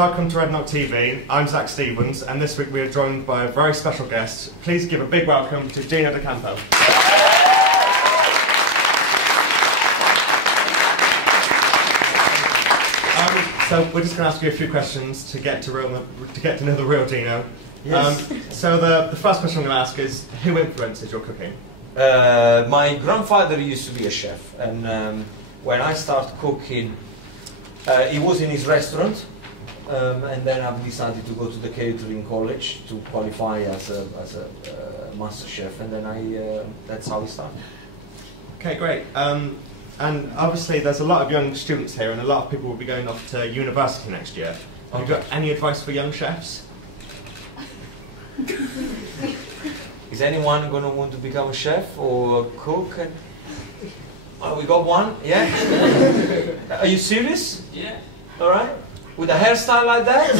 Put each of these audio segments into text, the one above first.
welcome to Rednock TV. I'm Zach Stevens, and this week we are joined by a very special guest. Please give a big welcome to Gino DCampo. So we're just going to ask you a few questions to get to know the real Gino. Yes. So the first question I'm going to ask is, who influences your cooking? My grandfather used to be a chef, and when I started cooking, he was in his restaurant, and then I decided to go to the catering college to qualify as a master chef, and then that's how we started. Okay, great. And obviously there's a lot of young students here, and a lot of people will be going off to university next year. Have you got any advice for young chefs? Is anyone going to want to become a chef or a cook? Oh, we got one, yeah? Are you serious? Yeah. All right. With a hairstyle like that?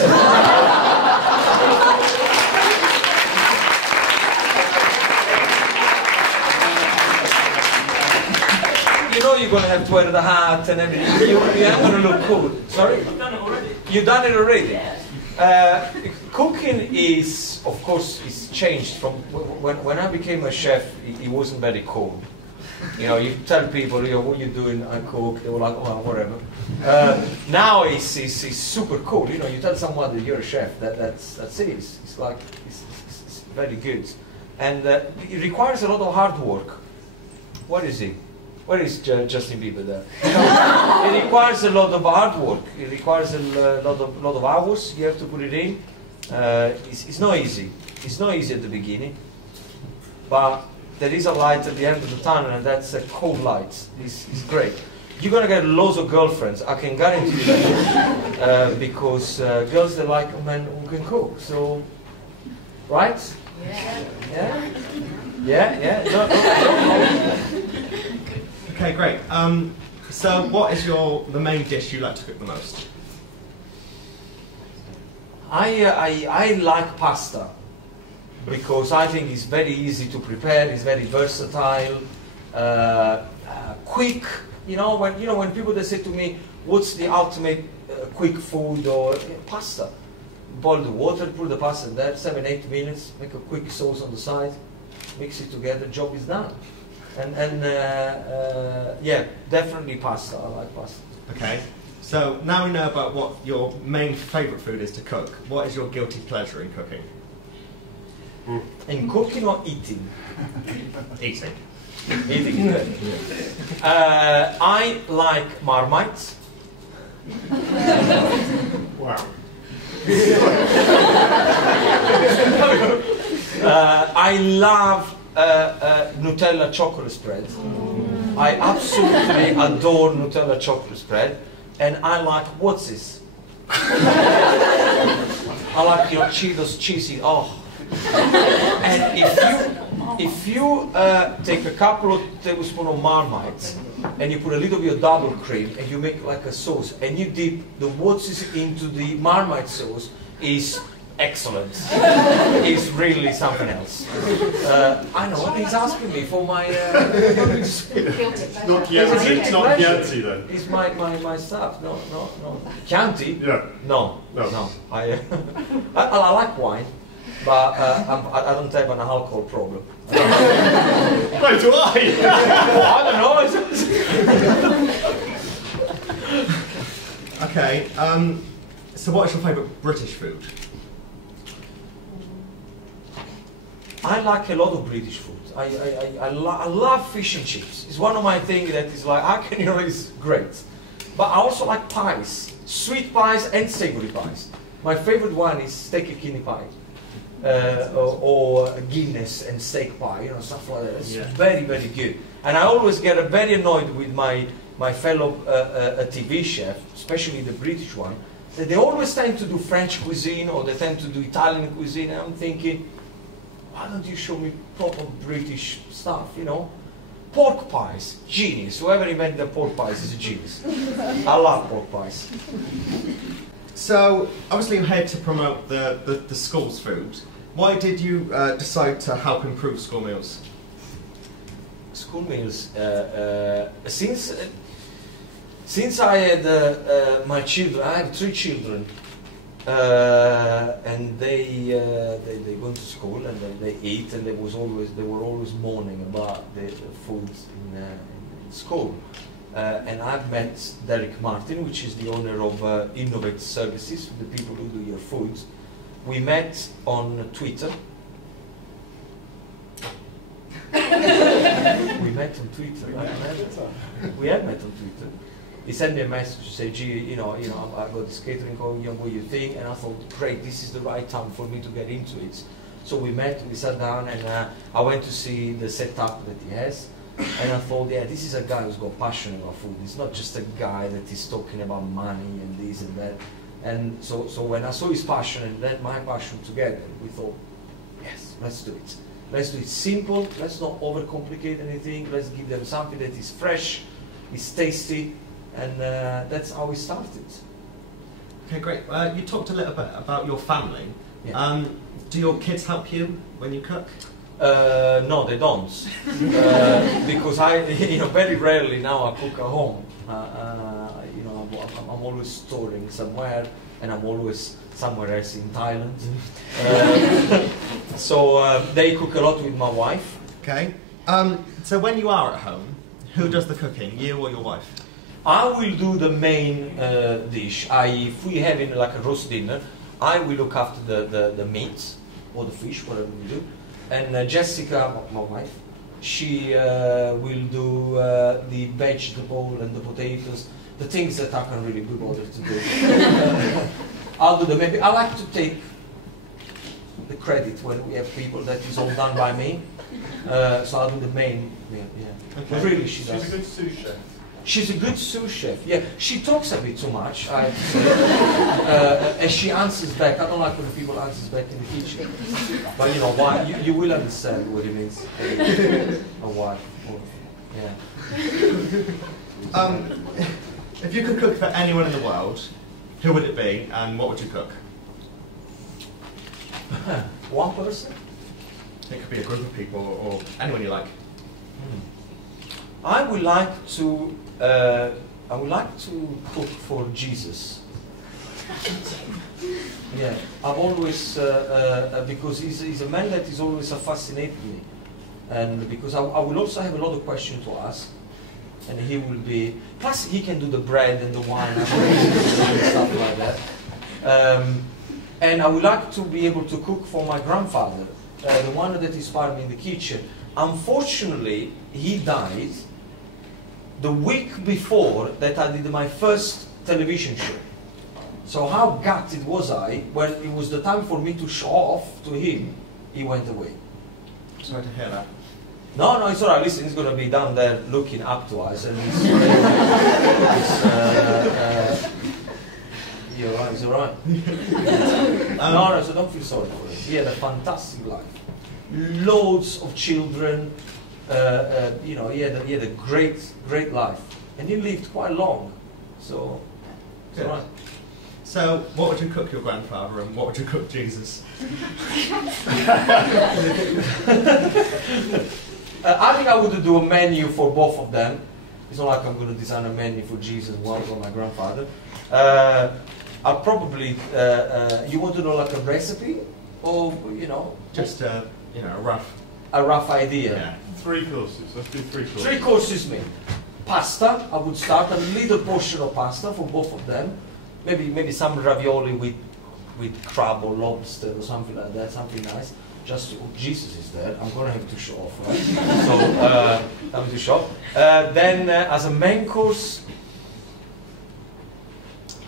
You know you're going to have to wear the hat and everything. You're going to look cool. Sorry? I've done it already. You've done it already? Yes. Cooking is, of course, is changed from when I became a chef. It wasn't very cool. You know, you tell people, you know, what you doing? I cook. They were like, oh, whatever. Now it's super cool. You know, you tell someone that you're a chef. That's it. It's like it's very good, and it requires a lot of hard work. What is it? Where is Justin Bieber there? You know, it requires a lot of hard work. It requires a lot of hours. You have to put it in. It's not easy. It's not easy at the beginning, but there is a light at the end of the tunnel, and that's a cold light. It's great. You're gonna get loads of girlfriends. I can guarantee you that, because girls, they like a man who can cook. So, right? Yeah. Yeah. Yeah. No. Okay, great. So what is the main dish you like to cook the most? I like pasta because I think it's very easy to prepare. It's very versatile, quick. You know when people they say to me, "What's the ultimate quick food?" or pasta. Boil the water, put the pasta there, 7-8 minutes. Make a quick sauce on the side, mix it together. Job is done. And yeah, definitely pasta. I like pasta. Okay. So now we know about what your main favourite food is to cook. What is your guilty pleasure in cooking? In cooking or eating? Eating. Eating is good. I like Marmite. Wow. I love Nutella chocolate spread. I absolutely adore Nutella chocolate spread, and I like what's this? I like Cheetos cheesy. Oh, and if you take a couple of tablespoons of Marmite and you put a little bit of double cream and you make like a sauce and you dip the what's this into the Marmite sauce, is excellent. It's really something else. I know, he's asking me for my... It's not Chianti then. It's my stuff. No. Chianti? Yeah. No. I like wine, but I don't have an alcohol problem. Why do I? I don't know. Okay. So what is your favourite British food? I like a lot of British food. I love fish and chips. It's one of my things that is like, it's great. But I also like pies, sweet pies and savory pies. My favorite one is steak and kidney pie, or Guinness and steak pie, stuff like that. It's very, very good. And I always get very annoyed with my fellow TV chef, especially the British one, that they always tend to do French cuisine or they tend to do Italian cuisine, and I'm thinking, why don't you show me proper British stuff, Pork pies, genius. Whoever invented the pork pies is a genius. I love pork pies. So, obviously you're here to promote the school's food. Why did you decide to help improve school meals? School meals, since I had my children, I have 3 children, and they go to school and they eat, and they were always moaning about the food in school. And I've met Derek Martin, which is the owner of Innovate Services, the people who do your food. We met on Twitter. We met on Twitter. Right? We have met on Twitter. He sent me a message to say, "Gee, you know, I got this catering call. What you think?" And I thought, great, this is the right time for me to get into it. So we met, we sat down, and I went to see the setup that he has. And I thought, yeah, this is a guy who's got passion about food. He's not just a guy that is talking about money and this and that. And so when I saw his passion and then my passion together, we thought, yes, let's do it. Let's do it simple. Let's not overcomplicate anything. Let's give them something that is fresh, is tasty, and that's how we started. Okay, great. You talked a little bit about your family. Yeah. Do your kids help you when you cook? No, they don't, because very rarely now I cook at home. I'm always storing somewhere, and I'm always somewhere else in Thailand. So they cook a lot with my wife. Okay. So when you are at home, who does the cooking, you or your wife? I will do the main dish. If we have like a roast dinner, I will look after the meat or the fish, whatever we do. And Jessica, my wife, she will do the vegetable and the potatoes, the things that I can't really be bothered to do. I'll do them. Maybe I like to take the credit when we have people that is all done by me. So I'll do the main meal. Yeah. Okay. Really, she does. She's a good sous chef. She's a good sous chef. Yeah, she talks a bit too much, I have to say. And she answers back. I don't like when people answer back in the kitchen. But you know why? You will understand what it means. A wife. Yeah. If you could cook for anyone in the world, who would it be, and what would you cook? One person? It could be a group of people, or anyone you like. I would like to cook for Jesus. Yeah, I've always because he's a man that is always fascinated me, and because I will also have a lot of questions to ask, and he will be. Plus, he can do the bread and the wine and stuff like that. And I would like to be able to cook for my grandfather, the one that inspired me in the kitchen. Unfortunately, he died the week before that I did my first television show. So how gutted was I when it was the time for me to show off to him, he went away. Sorry to hear that. No, it's all right. Listen, he's going to be down there looking up to us, and he's all right. No, so don't feel sorry for him. He had a fantastic life. Loads of children. He had a great life, and he lived quite long. So, it's all right. So, what would you cook your grandfather, and what would you cook Jesus? I think I would do a menu for both of them. It's not like I'm going to design a menu for Jesus and one for my grandfather. I'll probably, you want to know like a recipe? Or, Just, a rough... A rough idea. Yeah. 3 courses. Let's do 3 courses. 3 courses meal. Pasta, I would start a little portion of pasta for both of them. Maybe some ravioli with crab or lobster or something like that, something nice. Just Jesus is there. I'm gonna have to show off, right? So I'm to show off. Then as a main course,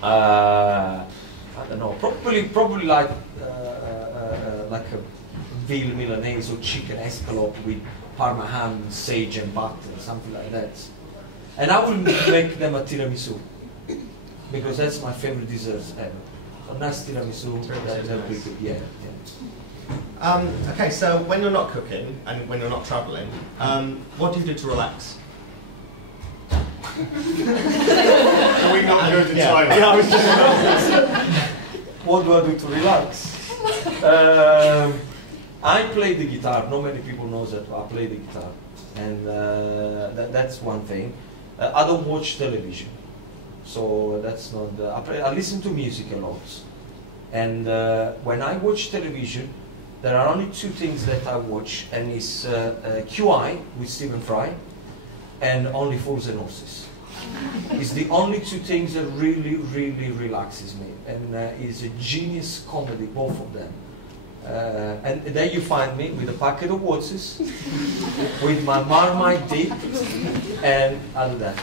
I don't know. Probably like a veal Milanese or chicken escalope with Parma ham, sage and butter, something like that. And I will make them a tiramisu because that's my favorite dessert ever. A nice tiramisu. That'll be good. Yeah. Okay, so when you're not cooking and when you're not travelling, what do you do to relax? Can we not go to Thailand? Yeah, I was just What do I do to relax? I play the guitar. Not many people know that I play the guitar, and that's one thing. I don't watch television, so that's not. I listen to music a lot. And when I watch television, there are only two things that I watch, and it's QI with Stephen Fry, and Only Fools and Horses. It's the only two things that really, really relaxes me, and it's a genius comedy, both of them. And there you find me with a packet of waters, with my Marmite dip, and I do that.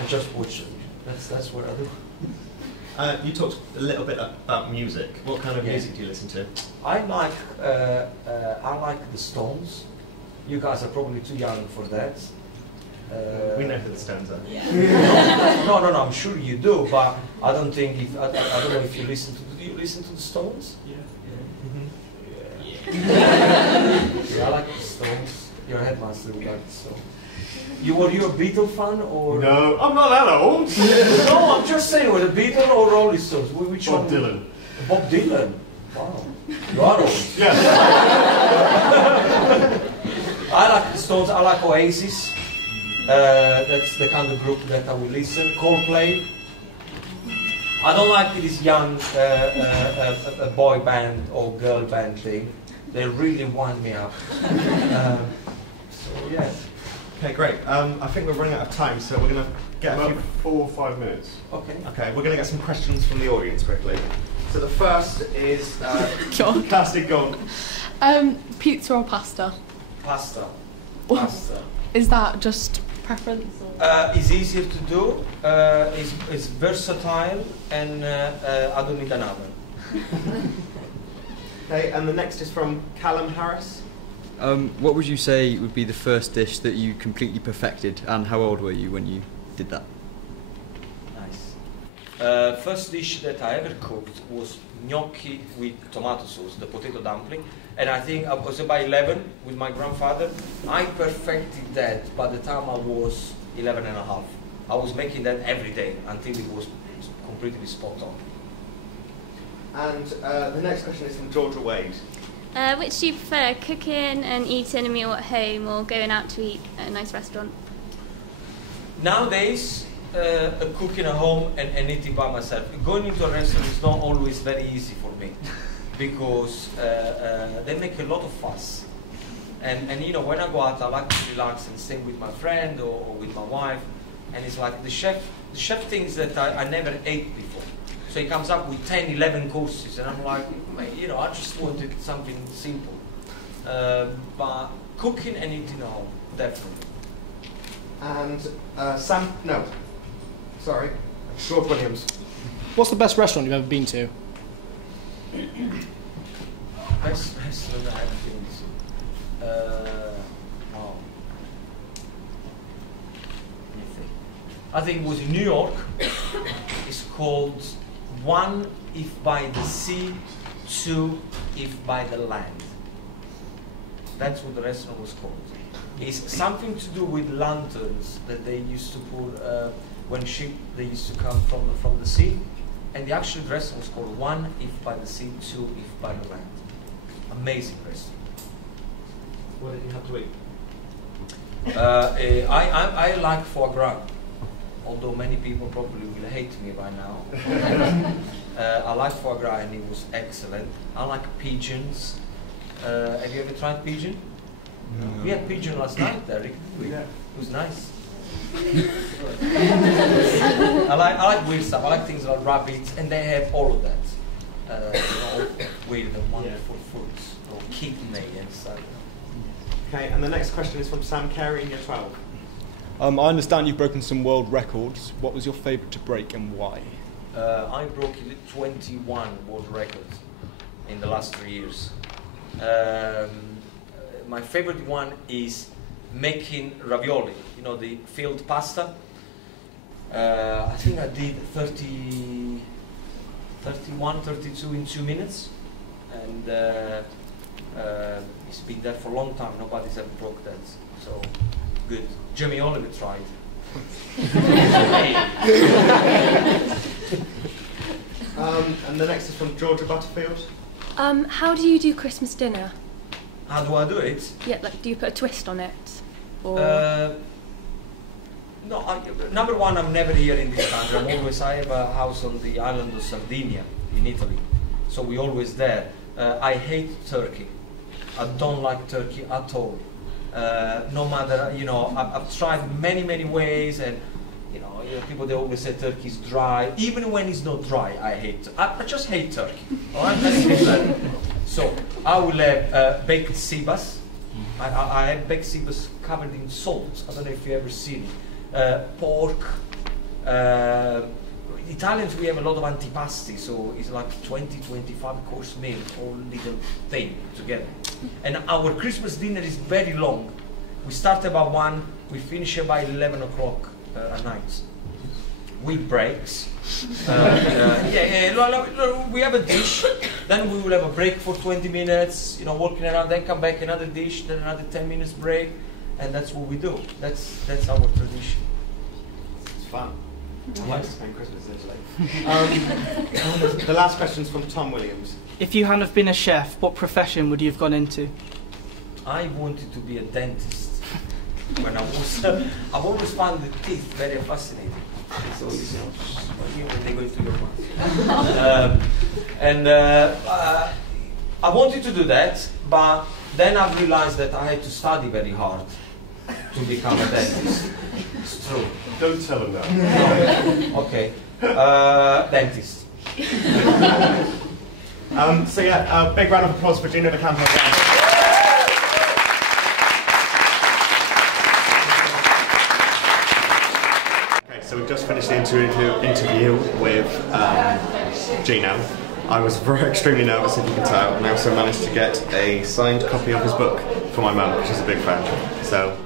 I just watch it. That's what I do. You talked a little bit about music. What kind of music do you listen to? I like the Stones. You guys are probably too young for that. We know who the Stones are. No, I'm sure you do, but I don't think if I don't know if you listen to. Do you listen to the Stones? Yeah. Yeah, I like the Stones. Your headmaster would like the Stones. Were you a Beatle fan or? No, I'm not that old. No, I'm just saying, was a Beatle or Rolling Stones? Which Bob one? Dylan. Bob Dylan. Wow, you are old. Yes. I like the Stones. I like Oasis. That's the kind of group that I will listen. Coldplay. I don't like this young a boy band or girl band thing. They really wind me up. So yeah. Okay, great. I think we're running out of time, so we're going to get a About few... 4 or 5 minutes. Okay. Okay, we're going to get some questions from the audience quickly. So the first is... Go on. Plastic, go on. Pizza or pasta? Pasta. Oh. Pasta. Is that just preference? Or? It's easier to do. It's versatile, and I don't need an oven. Okay, and the next is from Callum Harris. What would you say would be the first dish that you completely perfected, and how old were you when you did that? Nice. First dish that I ever cooked was gnocchi with tomato sauce, the potato dumpling. And I think I was about 11 with my grandfather. I perfected that by the time I was 11 and a half. I was making that every day until it was completely spot on. And the next question is from Georgia Wade. Which do you prefer, cooking and eating a meal at home or going out to eat at a nice restaurant? Nowadays, cooking at home and eating by myself. Going into a restaurant is not always very easy for me because they make a lot of fuss. And you know, when I go out, I like to relax and stay with my friend or with my wife. And it's like the chef thinks that I never ate before. So he comes up with 10, 11 courses, and I'm like, you know, I just wanted something simple. But cooking and eating at home, definitely. And George Williams. What's the best restaurant you've ever been to? Best restaurant I've been to. Wow. I think it was in New York. It's called One If by the Sea, Two If by the Land. That's what the restaurant was called. It's something to do with lanterns that they used to put when they used to come from the sea. And the actual restaurant was called One If by the Sea, Two If by the Land. Amazing restaurant. What did you have to eat? I like foie gras. Although many people probably will hate me by now. I like foie gras and it was excellent. I like pigeons. Have you ever tried pigeon? No. We had pigeon last night, Derek. Yeah. It was nice. I like weird stuff. I like things like rabbits, and they have all of that. Weird and wonderful foods, or kidney and stuff. Okay, and the next question is from Sam Carey in year 12. I understand you've broken some world records. What was your favourite to break and why? I broke 21 world records in the last 3 years. My favourite one is making ravioli, you know, the filled pasta. I think I did 31, 32 in 2 minutes. And it's been there for a long time. Nobody's ever broke that. So, good. Jamie Oliver tried. And the next is from Georgia Butterfield. How do you do Christmas dinner? How do I do it? Yeah, like do you put a twist on it? Or No, number one, I'm never here in this country. I have a house on the island of Sardinia in Italy. so we're always there. I hate turkey. I don't like turkey at all. No matter, I've tried many ways, and people, they always say turkey is dry. Even when it's not dry, I just hate turkey. All right, let's leave that. So I will have baked sibas. I have baked sibas covered in salt. I don't know if you ever seen it. Pork. Italians, we have a lot of antipasti, so it's like 20-25 course meal, all little thing together. And our Christmas dinner is very long. We start about 1, we finish about 11 o'clock at night. With breaks. We have a dish, then we will have a break for 20 minutes, walking around, then come back, another dish, then another 10 minutes break, and that's what we do. That's our tradition. It's fun. I like to spend Christmas in Italy. The last question's from Tom Williams. If you hadn't have been a chef, what profession would you have gone into? I wanted to be a dentist when I was. I've always found the teeth very fascinating. So when they go into your mouth. I wanted to do that, but then I realized that I had to study very hard to become a dentist. It's true. Don't tell them that. No. Okay. Dentist. So yeah, a big round of applause for Gino DCampo again. Okay, so we've just finished the interview with Gino. I was extremely nervous, if you can tell, and I also managed to get a signed copy of his book for my mum, because she's a big fan. So